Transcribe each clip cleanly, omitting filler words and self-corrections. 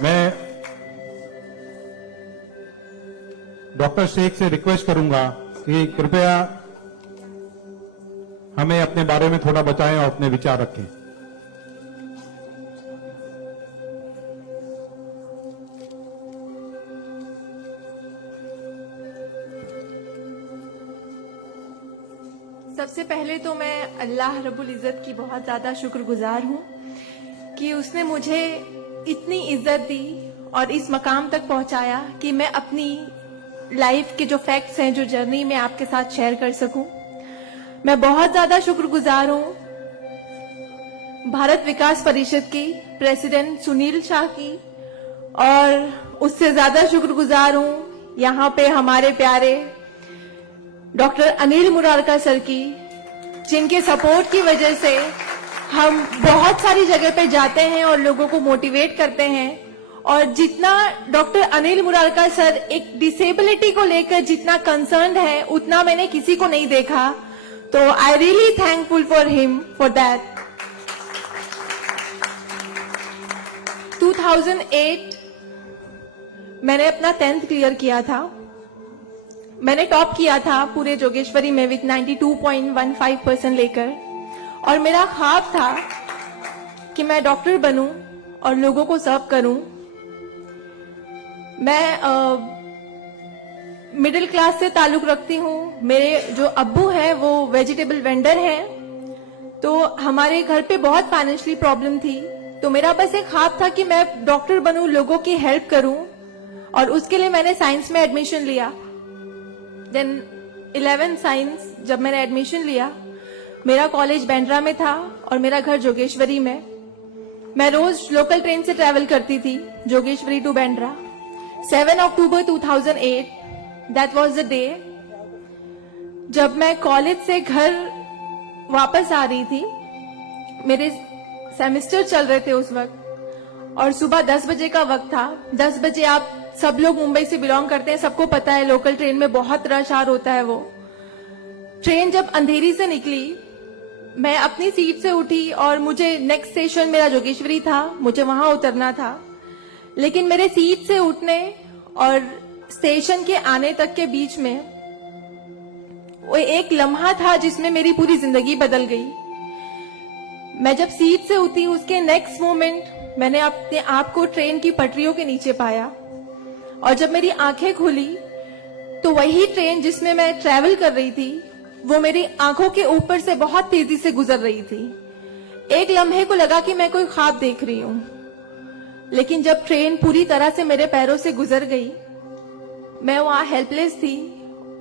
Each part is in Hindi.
मैं डॉक्टर शेख से रिक्वेस्ट करूंगा कि कृपया हमें अपने बारे में थोड़ा बताएं और अपने विचार रखें। सबसे पहले तो मैं अल्लाह रब्बुल इज़्ज़त की बहुत ज़्यादा शुक्रगुजार हूँ कि उसने मुझे इतनी इज्जत दी और इस मकाम तक पहुँचाया कि मैं अपनी लाइफ के जो फैक्ट्स हैं, जो जर्नी में आपके साथ शेयर कर सकूं। मैं बहुत ज़्यादा शुक्रगुजार हूँ भारत विकास परिषद की प्रेसिडेंट सुनील शाह की, और उससे ज़्यादा शुक्रगुजार हूँ यहाँ पे हमारे प्यारे डॉक्टर अनिल मुरारका सर की, जिनके सपोर्ट की वजह से हम बहुत सारी जगह पे जाते हैं और लोगों को मोटिवेट करते हैं। और जितना डॉक्टर अनिल मुरारका सर एक डिसेबिलिटी को लेकर जितना कंसर्न है, उतना मैंने किसी को नहीं देखा। तो I really thankful for him for that. 2008 मैंने अपना 10th क्लियर किया था। मैंने टॉप किया था पूरे जोगेश्वरी में विद 92.15% लेकर, और मेरा ख्वाब था कि मैं डॉक्टर बनूं और लोगों को सर्व करूं। मैं मिडिल क्लास से ताल्लुक रखती हूँ। मेरे जो अब्बू हैं वो वेजिटेबल वेंडर हैं, तो हमारे घर पे बहुत फाइनेंशियली प्रॉब्लम थी। तो मेरा बस एक ख्वाब था कि मैं डॉक्टर बनूं, लोगों की हेल्प करूं, और उसके लिए मैंने साइंस में एडमिशन लिया। देन 11 साइंस जब मैंने एडमिशन लिया, मेरा कॉलेज बैंड्रा में था और मेरा घर जोगेश्वरी में। मैं रोज लोकल ट्रेन से ट्रैवल करती थी Jogeshwari to Bandra. 7 October 2008 that was the day जब मैं कॉलेज से घर वापस आ रही थी। मेरे सेमेस्टर चल रहे थे उस वक्त, और सुबह 10 बजे का वक्त था। 10 बजे आप सब लोग मुंबई से बिलोंग करते हैं, सबको पता है लोकल ट्रेन में बहुत रश आर होता है। वो ट्रेन जब अंधेरी से निकली, मैं अपनी सीट से उठी और मुझे नेक्स्ट स्टेशन मेरा जोगेश्वरी था, मुझे वहां उतरना था। लेकिन मेरे सीट से उठने और स्टेशन के आने तक के बीच में वो एक लम्हा था जिसमें मेरी पूरी जिंदगी बदल गई। मैं जब सीट से उठी, उसके नेक्स्ट मोमेंट मैंने अपने आप को ट्रेन की पटरियों के नीचे पाया, और जब मेरी आंखें खुली तो वही ट्रेन जिसमें मैं ट्रैवल कर रही थी वो मेरी आंखों के ऊपर से बहुत तेजी से गुजर रही थी। एक लम्हे को लगा कि मैं कोई ख्वाब देख रही हूं, लेकिन जब ट्रेन पूरी तरह से मेरे पैरों से गुजर गई, मैं वहां हेल्पलेस थी।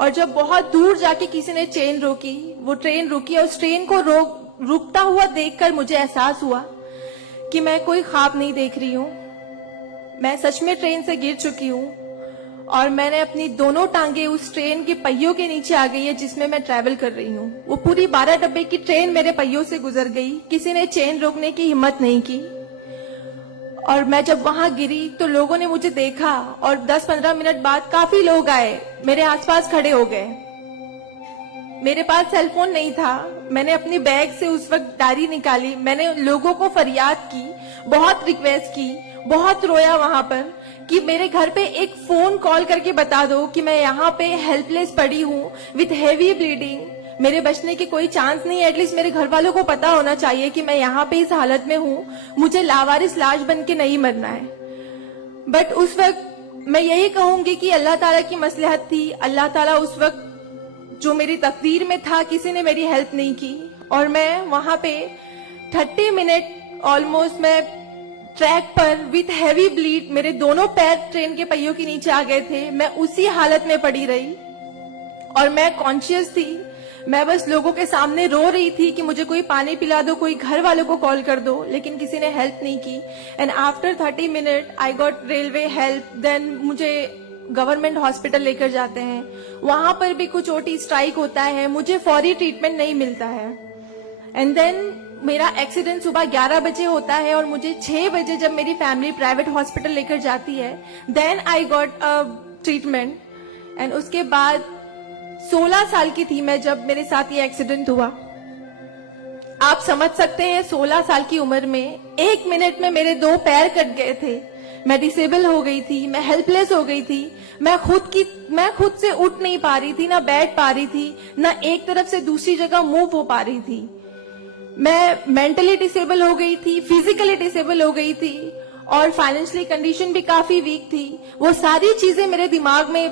और जब बहुत दूर जाके किसी ने चेन रोकी, वो ट्रेन रुकी, और उस ट्रेन को रुकता हुआ देखकर मुझे एहसास हुआ कि मैं कोई ख्वाब नहीं देख रही हूं, मैं सच में ट्रेन से गिर चुकी हूं, और मैंने अपनी दोनों टांगे उस ट्रेन के पहियों के नीचे आ गई है जिसमें मैं ट्रैवल कर रही हूँ। वो पूरी 12 डब्बे की ट्रेन मेरे पहियों से गुजर गई, किसी ने चेन रोकने की हिम्मत नहीं की। और मैं जब वहां गिरी तो लोगों ने मुझे देखा, और 10-15 मिनट बाद काफी लोग आए, मेरे आसपास खड़े हो गए। मेरे पास सेलफोन नहीं था। मैंने अपनी बैग से उस वक्त डायरी निकाली, मैंने लोगों को फरियाद की, बहुत रिक्वेस्ट की, बहुत रोया वहां पर कि मेरे घर पे एक फोन कॉल करके बता दो कि मैं यहाँ पे हेल्पलेस पड़ी हूँ विथ हेवी ब्लीडिंग, मेरे बचने की कोई चांस नहीं है। एटलीस्ट मेरे घर वालों को पता होना चाहिए कि मैं यहाँ पे इस हालत में हूँ, मुझे लावारिस लाश बन के नहीं मरना है। बट उस वक्त मैं यही कहूंगी कि अल्लाह ताला की मसलहत थी। अल्लाह ताला उस वक्त जो मेरी तकदीर में था, किसी ने मेरी हेल्प नहीं की, और मैं वहां पे 30 मिनट ऑलमोस्ट मैं ट्रैक पर विथ हैवी ब्लीड, मेरे दोनों पैर ट्रेन के पहियों के नीचे आ गए थे। मैं उसी हालत में पड़ी रही और मैं कॉन्शियस थी। मैं बस लोगों के सामने रो रही थी कि मुझे कोई पानी पिला दो, कोई घर वालों को कॉल कर दो, लेकिन किसी ने हेल्प नहीं की। And after 30 minute I got railway help. Then मुझे गवर्नमेंट हॉस्पिटल लेकर जाते हैं, वहां पर भी कुछ ओटी स्ट्राइक होता है, मुझे फौरी ट्रीटमेंट नहीं मिलता है। एंड देन मेरा एक्सीडेंट सुबह 11 बजे होता है, और मुझे 6 बजे जब मेरी फैमिली प्राइवेट हॉस्पिटल लेकर जाती है, then I got treatment. And उसके बाद 16 साल की थी मैं जब मेरे साथ ये एक्सीडेंट हुआ। आप समझ सकते हैं 16 साल की उम्र में 1 मिनट में मेरे 2 पैर कट गए थे, मैं डिसेबल हो गई थी, मैं हेल्पलेस हो गई थी, मैं खुद से उठ नहीं पा रही थी, ना बैठ पा रही थी, ना एक तरफ से दूसरी जगह मूव हो पा रही थी। मैं मेंटली डिसेबल हो गई थी, फिजिकली डिसेबल हो गई थी और फाइनेंशियली कंडीशन भी काफी वीक थी। वो सारी चीजें मेरे दिमाग में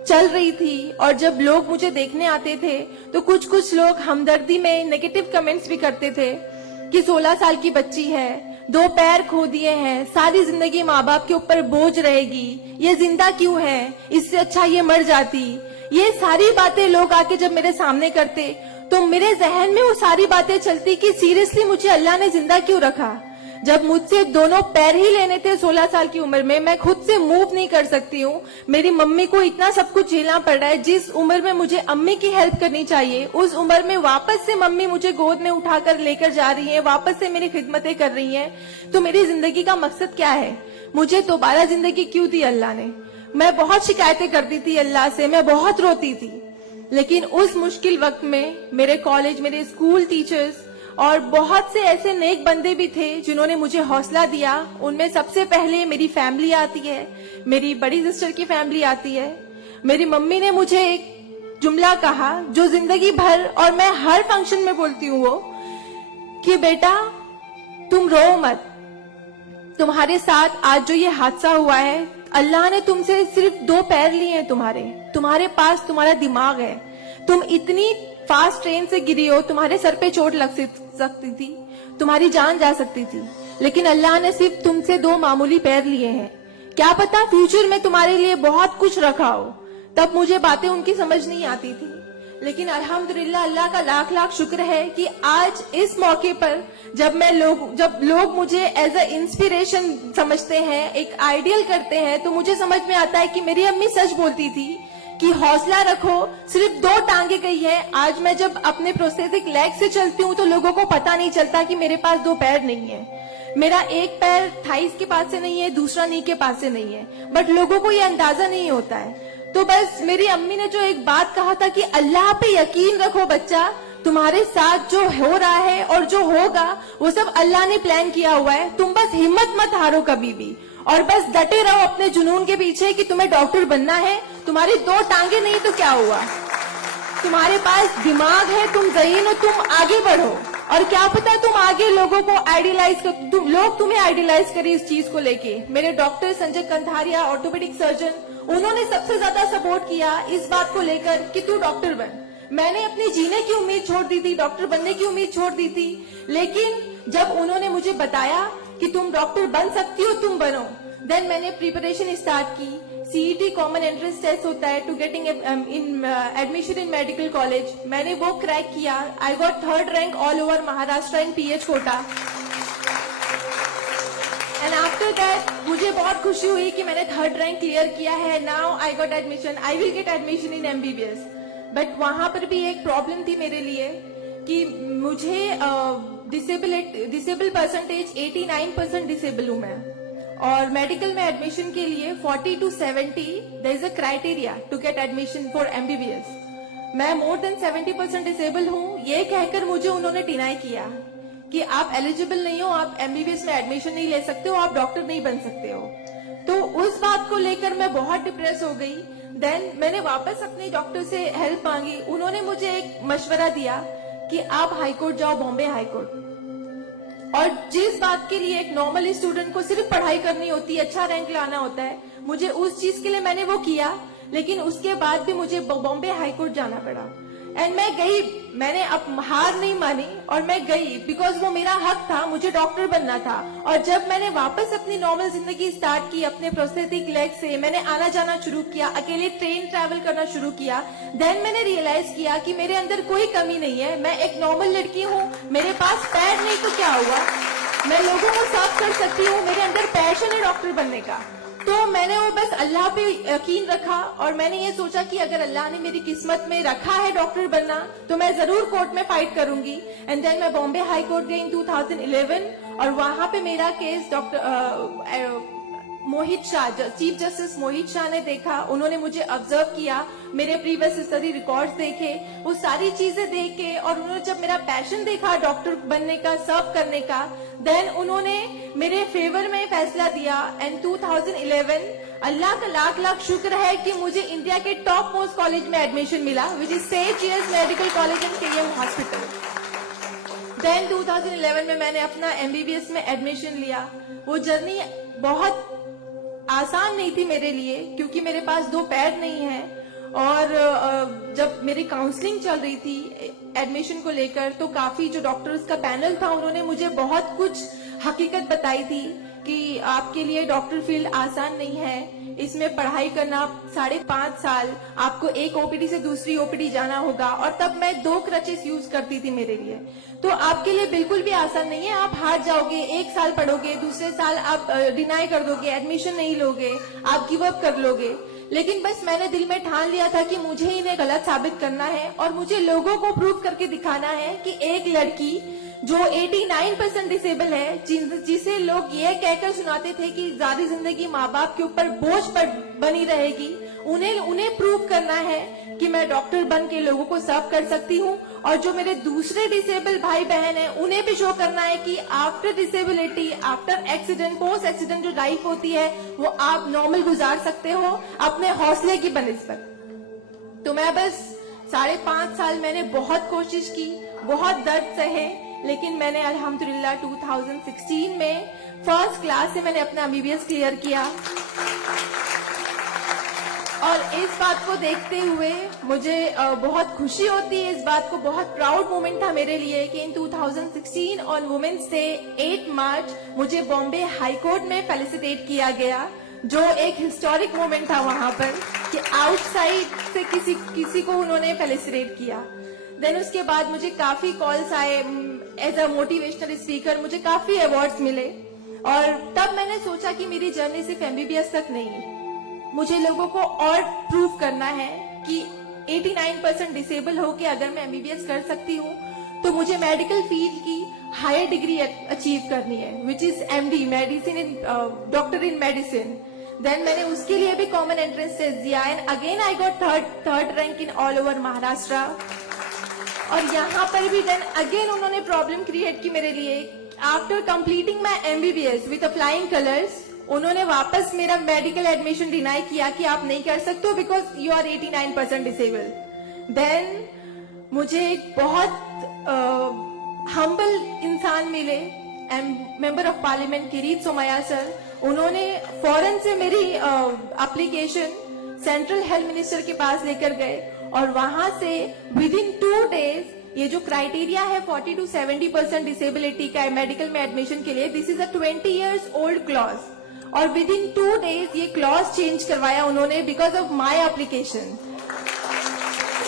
चल रही थी और जब लोग मुझे देखने आते थे तो कुछ लोग हमदर्दी में नेगेटिव कमेंट्स भी करते थे कि 16 साल की बच्ची है, 2 पैर खो दिए हैं, सारी जिंदगी माँ बाप के ऊपर बोझ रहेगी, ये जिंदा क्यों है, इससे अच्छा ये मर जाती। ये सारी बातें लोग आके जब मेरे सामने करते तो मेरे जहन में वो सारी बातें चलती कि सीरियसली मुझे अल्लाह ने जिंदा क्यों रखा। जब मुझसे दोनों पैर ही लेने थे 16 साल की उम्र में, मैं खुद से मूव नहीं कर सकती हूँ, मेरी मम्मी को इतना सब कुछ झेलना पड़ रहा है। जिस उम्र में मुझे अम्मी की हेल्प करनी चाहिए उस उम्र में वापस से मम्मी मुझे गोद में उठाकर लेकर जा रही है, वापस से मेरी खिदमतें कर रही है। तो मेरी जिंदगी का मकसद क्या है? मुझे दोबारा जिंदगी क्यों दी अल्लाह ने? मैं बहुत शिकायतें करती थी अल्लाह से, मैं बहुत रोती थी, लेकिन उस मुश्किल वक्त में मेरे कॉलेज, मेरे स्कूल टीचर्स और बहुत से ऐसे नेक बंदे भी थे जिन्होंने मुझे हौसला दिया। उनमें सबसे पहले मेरी फैमिली आती है, मेरी बड़ी सिस्टर की फैमिली आती है। मेरी मम्मी ने मुझे एक जुमला कहा जो जिंदगी भर और मैं हर फंक्शन में बोलती हूँ, वो कि बेटा तुम रो मत, तुम्हारे साथ आज जो ये हादसा हुआ है, अल्लाह ने तुमसे सिर्फ 2 पैर लिए हैं, तुम्हारे पास तुम्हारा दिमाग है, तुम इतनी फास्ट ट्रेन से गिरी हो, तुम्हारे सर पे चोट लग सकती थी, तुम्हारी जान जा सकती थी, लेकिन अल्लाह ने सिर्फ तुमसे 2 मामूली पैर लिए हैं। क्या पता फ्यूचर में तुम्हारे लिए बहुत कुछ रखा हो। तब मुझे बातें उनकी समझ नहीं आती थी, लेकिन अल्हम्दुलिल्लाह अल्लाह का लाख लाख शुक्र है कि आज इस मौके पर जब लोग मुझे एज अ इंस्पिरेशन समझते हैं, एक आइडियल करते हैं, तो मुझे समझ में आता है कि मेरी अम्मी सच बोलती थी कि हौसला रखो, सिर्फ 2 टांगे गई है। आज मैं जब अपने प्रोस्थेटिक लेग से चलती हूँ तो लोगों को पता नहीं चलता कि मेरे पास 2 पैर नहीं है, मेरा एक पैर थाइस के पास से नहीं है, दूसरा नी के पास से नहीं है, बट लोगों को ये अंदाजा नहीं होता है। तो बस मेरी अम्मी ने जो एक बात कहा था कि अल्लाह पे यकीन रखो बच्चा, तुम्हारे साथ जो हो रहा है और जो होगा वो सब अल्लाह ने प्लान किया हुआ है, तुम बस हिम्मत मत हारो कभी भी और बस डटे रहो अपने जुनून के पीछे कि तुम्हें डॉक्टर बनना है। तुम्हारी 2 टांगे नहीं तो क्या हुआ, तुम्हारे पास दिमाग है, तुम ज़हीन हो, तुम आगे बढ़ो। और क्या पता तुम आगे लोगों को आइडियलाइज कर, लोग तुम्हें आइडियलाइज करे इस चीज को लेके। मेरे doctor Sanjay Kantharia, orthopaedic surgeon, उन्होंने सबसे ज्यादा सपोर्ट किया इस बात को लेकर कि तू डॉक्टर बन। मैंने अपने जीने की उम्मीद छोड़ दी थी, डॉक्टर बनने की उम्मीद छोड़ दी थी, लेकिन जब उन्होंने मुझे बताया कि तुम डॉक्टर बन सकती हो, तुम बनो, देन मैंने प्रिपरेशन स्टार्ट की। सीईटी कॉमन एंट्रेंस टेस्ट होता है to getting in admission in medical college, मैंने वो क्रैक किया। I got 3rd rank all over Maharashtra in PH quota. And after that मुझे बहुत खुशी हुई कि मैंने 3rd रैंक क्लियर किया है। Now I got admission, I will get admission in MBBS. But वहां पर भी एक प्रॉब्लम थी मेरे लिए कि मुझे डिसेबल परसेंटेज 89% डिसेबल हूं मैं, और मेडिकल में एडमिशन के लिए 40 to 70 there is a criteria to get admission for MBBS. मैं मोर देन 70% डिसेबल हूं, ये कहकर मुझे उन्होंने डिनाई किया कि आप एलिजिबल नहीं हो, आप एमबीबीएस में एडमिशन नहीं ले सकते हो, आप डॉक्टर नहीं बन सकते हो। तो उस बात को लेकर मैं बहुत डिप्रेस हो गई। देन मैंने वापस अपने डॉक्टर से हेल्प मांगी, उन्होंने मुझे एक मशवरा दिया कि आप हाईकोर्ट जाओ, बॉम्बे हाईकोर्ट। और जिस बात के लिए एक नॉर्मल स्टूडेंट को सिर्फ पढ़ाई करनी होती है, अच्छा रैंक लाना होता है, मुझे उस चीज के लिए मैंने वो किया, लेकिन उसके बाद भी मुझे बॉम्बे हाईकोर्ट जाना पड़ा। एंड मैं गई, मैंने अब हार नहीं मानी और मैं गई, बिकॉज वो मेरा हक था, मुझे डॉक्टर बनना था। और जब मैंने वापस अपनी नॉर्मल जिंदगी स्टार्ट की अपने प्रोस्थेटिक लेग से, मैंने आना जाना शुरू किया, अकेले ट्रेन ट्रैवल करना शुरू किया, देन मैंने रियलाइज किया कि मेरे अंदर कोई कमी नहीं है, मैं एक नॉर्मल लड़की हूँ, मेरे पास पैर नहीं तो क्या हुआ, मैं लोगों को सर्व कर सकती हूँ, मेरे अंदर पैशन है डॉक्टर बनने का। तो मैंने वो बस अल्लाह पे यकीन रखा और मैंने ये सोचा कि अगर अल्लाह ने मेरी किस्मत में रखा है डॉक्टर बनना तो मैं जरूर कोर्ट में फाइट करूंगी। एंड देन मैं बॉम्बे हाई कोर्ट गई इन 2011 और वहां पे मेरा केस मोहित शाह, चीफ जस्टिस मोहित शाह ने देखा, उन्होंने मुझे ऑब्जर्व किया, मेरे प्रीवियस स्टडी रिकॉर्ड्स देखे, वो सारी चीजें देख के, और उन्होंने जब मेरा पैशन देखा डॉक्टर बनने का, सर्व करने का, देन उन्होंने मेरे फेवर में फैसला दिया। एंड 2011 अल्लाह का लाख लाख शुक्र है कि मुझे इंडिया के टॉप मोस्ट कॉलेज में एडमिशन मिला, which is Saint GS medical college and KM hospital. Then 2011 में मैंने अपना एमबीबीएस में एडमिशन लिया। वो जर्नी बहुत आसान नहीं थी मेरे लिए, क्योंकि मेरे पास दो पैर नहीं है, और जब मेरी काउंसलिंग चल रही थी एडमिशन को लेकर, तो काफी जो डॉक्टर्स का पैनल था उन्होंने मुझे बहुत कुछ हकीकत बताई थी कि आपके लिए डॉक्टर फील्ड आसान नहीं है, इसमें पढ़ाई करना 5.5 साल, आपको एक ओपीडी से दूसरी ओपीडी जाना होगा, और तब मैं 2 क्रचेस यूज करती थी मेरे लिए। तो आपके लिए बिल्कुल भी आसान नहीं है, आप हार जाओगे, 1 साल पढ़ोगे, दूसरे साल आप डिनाई कर दोगे, एडमिशन नहीं लोगे, आप गिव अप कर लोगे। लेकिन बस मैंने दिल में ठान लिया था कि मुझे इन्हें गलत साबित करना है, और मुझे लोगों को प्रूव करके दिखाना है कि एक लड़की जो 89% डिसेबल है, जिसे लोग ये कहकर सुनाते थे कि सारी जिंदगी माँ बाप के ऊपर बोझ पर बनी रहेगी, उन्हें प्रूव करना है कि मैं डॉक्टर बन के लोगों को सर्व कर सकती हूँ। और जो मेरे दूसरे डिसेबल भाई बहन हैं, उन्हें भी शो करना है कि after disability, after accident, post accident जो लाइफ होती है वो आप नॉर्मल गुजार सकते हो अपने हौसले की बनिस्बत। तो मैं बस 5.5 साल मैंने बहुत कोशिश की, बहुत दर्द सहे, लेकिन मैंने अल्हम्दुलिल्लाह 2016 में फर्स्ट क्लास से मैंने अपना एमबीबीएस क्लियर किया। और इस बात को देखते हुए मुझे बहुत खुशी होती है, इस बात को बहुत प्राउड मोमेंट था मेरे लिए कि इन 2016 ऑन वुमेन्स डे 8 मार्च मुझे बॉम्बे हाई कोर्ट में फेलिसिटेट किया गया, जो एक हिस्टोरिक मोमेंट था वहां पर कि आउटसाइड से किसी को उन्होंने फेलिसिटेट किया। देन उसके बाद मुझे काफी कॉल्स आए एज अ मोटिवेशनल स्पीकर, मुझे काफी अवार्ड्स मिले, और तब मैंने सोचा कि मेरी जर्नी सिर्फ एमबीबीएस तक नहीं है, मुझे लोगों को और प्रूव करना है कि 89% डिसेबल होके अगर मैं एमबीबीएस कर सकती हूँ, तो मुझे मेडिकल फील्ड की हायर डिग्री अचीव करनी है, which is MD, medicine in doctor in medicine. Then मैंने उसके लिए भी कॉमन एंट्रेंस टेस्ट दिया, and again I got third rank in all over Maharashtra. और यहाँ पर भी देन अगेन उन्होंने प्रॉब्लम क्रिएट की मेरे लिए। After completing my MBBS with flying colours, उन्होंने वापस मेरा मेडिकल एडमिशन डिनाई किया कि आप नहीं कर सकते हो because you are 89% disable. Then मुझे एक बहुत हम्बल इंसान मिले, member of parliament Kirit Somaiya sir, उन्होंने फौरन से मेरी एप्लीकेशन सेंट्रल हेल्थ मिनिस्टर के पास लेकर गए, और वहां से विद इन 2 डेज ये जो क्राइटेरिया है 40 to 70% डिसेबिलिटी का मेडिकल में एडमिशन के लिए, this is a 20 years old clause, और विद इन 2 डेज ये क्लॉज चेंज करवाया उन्होंने बिकॉज ऑफ माई एप्लीकेशन।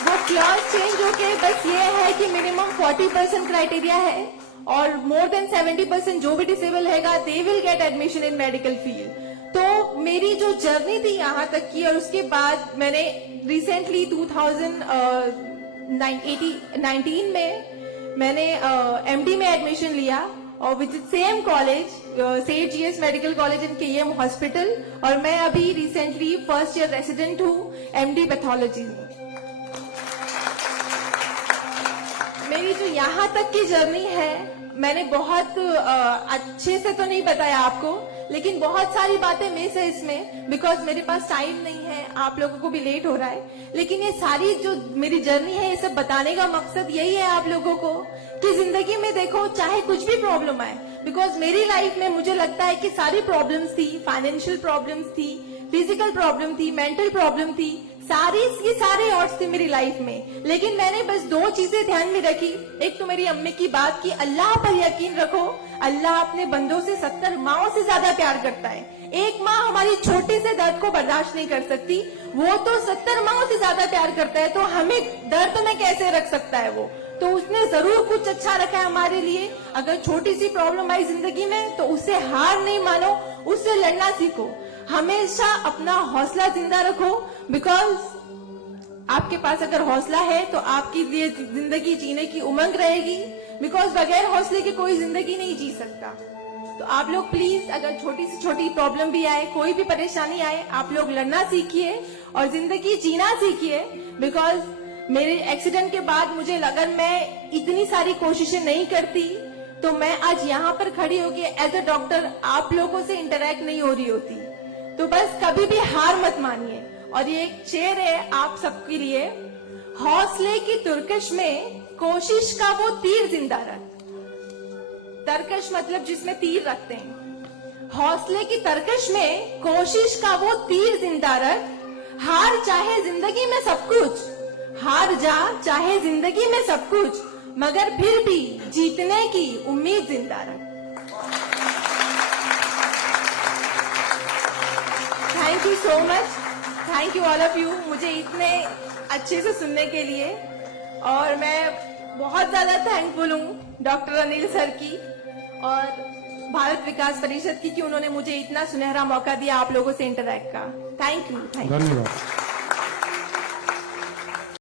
वो क्लॉज चेंज होके बस ये है कि मिनिमम 40% क्राइटेरिया है, और मोर देन 70% जो भी डिसेबल हैगा they will get admission in medical field. तो मेरी जो जर्नी थी यहाँ तक की, और उसके बाद मैंने रिसेंटली 2019 में मैंने एमडी में एडमिशन लिया, और with same college Saint GS medical college and KM hospital, और मैं अभी रिसेंटली फर्स्ट ईयर रेसिडेंट हूँ एमडी पैथोलॉजी में। मेरी जो यहाँ तक की जर्नी है, मैंने बहुत अच्छे से तो नहीं बताया आपको, लेकिन बहुत सारी बातें मिस है इसमें बिकॉज मेरे पास टाइम नहीं है, आप लोगों को भी लेट हो रहा है। लेकिन ये सारी जो मेरी जर्नी है, ये सब बताने का मकसद यही है आप लोगों को कि जिंदगी में देखो चाहे कुछ भी प्रॉब्लम आए, बिकॉज मेरी लाइफ में मुझे लगता है कि सारी प्रॉब्लम्स थी, फाइनेंशियल प्रॉब्लम्स थी, फिजिकल प्रॉब्लम थी, मेंटल प्रॉब्लम थी, सारे ऑड्स थे मेरी लाइफ में, लेकिन मैंने बस 2 चीजें ध्यान में रखी। एक तो मेरी अम्मी की बात की अल्लाह पर यकीन रखो, अल्लाह अपने बंदों से 70 माओं से ज्यादा प्यार करता है। एक माँ हमारी छोटे से दर्द को बर्दाश्त नहीं कर सकती, वो तो 70 माओं से ज्यादा प्यार करता है, तो हमें दर्द में कैसे रख सकता है वो, तो उसने जरूर कुछ अच्छा रखा है हमारे लिए। अगर छोटी सी प्रॉब्लम आई जिंदगी में तो उससे हार नहीं मानो, उससे लड़ना सीखो, हमेशा अपना हौसला जिंदा रखो, बिकॉज आपके पास अगर हौसला है तो आपकी लिए जिंदगी जीने की उमंग रहेगी, बिकॉज बगैर हौसले की कोई जिंदगी नहीं जी सकता। तो आप लोग प्लीज, अगर छोटी से छोटी प्रॉब्लम भी आए, कोई भी परेशानी आए, आप लोग लड़ना सीखिए और जिंदगी जीना सीखिए। बिकॉज मेरे एक्सीडेंट के बाद मुझे लगा मैं इतनी सारी कोशिशें नहीं करती तो मैं आज यहाँ पर खड़ी होके एज अ डॉक्टर आप लोगों से इंटरेक्ट नहीं हो रही होती। तो बस कभी भी हार मत मानिए। और ये एक शेर है आप सबके लिए, हौसले की तुर्कश में कोशिश का वो तीर जिंदा रख। तरकश मतलब जिसमें तीर रखते हैं। हौसले की तरकश में कोशिश का वो तीर जिंदा रख। हार चाहे जिंदगी में सब कुछ, हार जा चाहे जिंदगी में सब कुछ, मगर फिर भी जीतने की उम्मीद जिंदा रख। Thank you so much, thank you all of you, मुझे इतने अच्छे से सुनने के लिए। और मैं बहुत ज्यादा थैंकफुल हूँ डॉक्टर अनिल सर की और भारत विकास परिषद की कि उन्होंने मुझे इतना सुनहरा मौका दिया आप लोगों से इंटरैक्ट का। Thank you. धन्यवाद।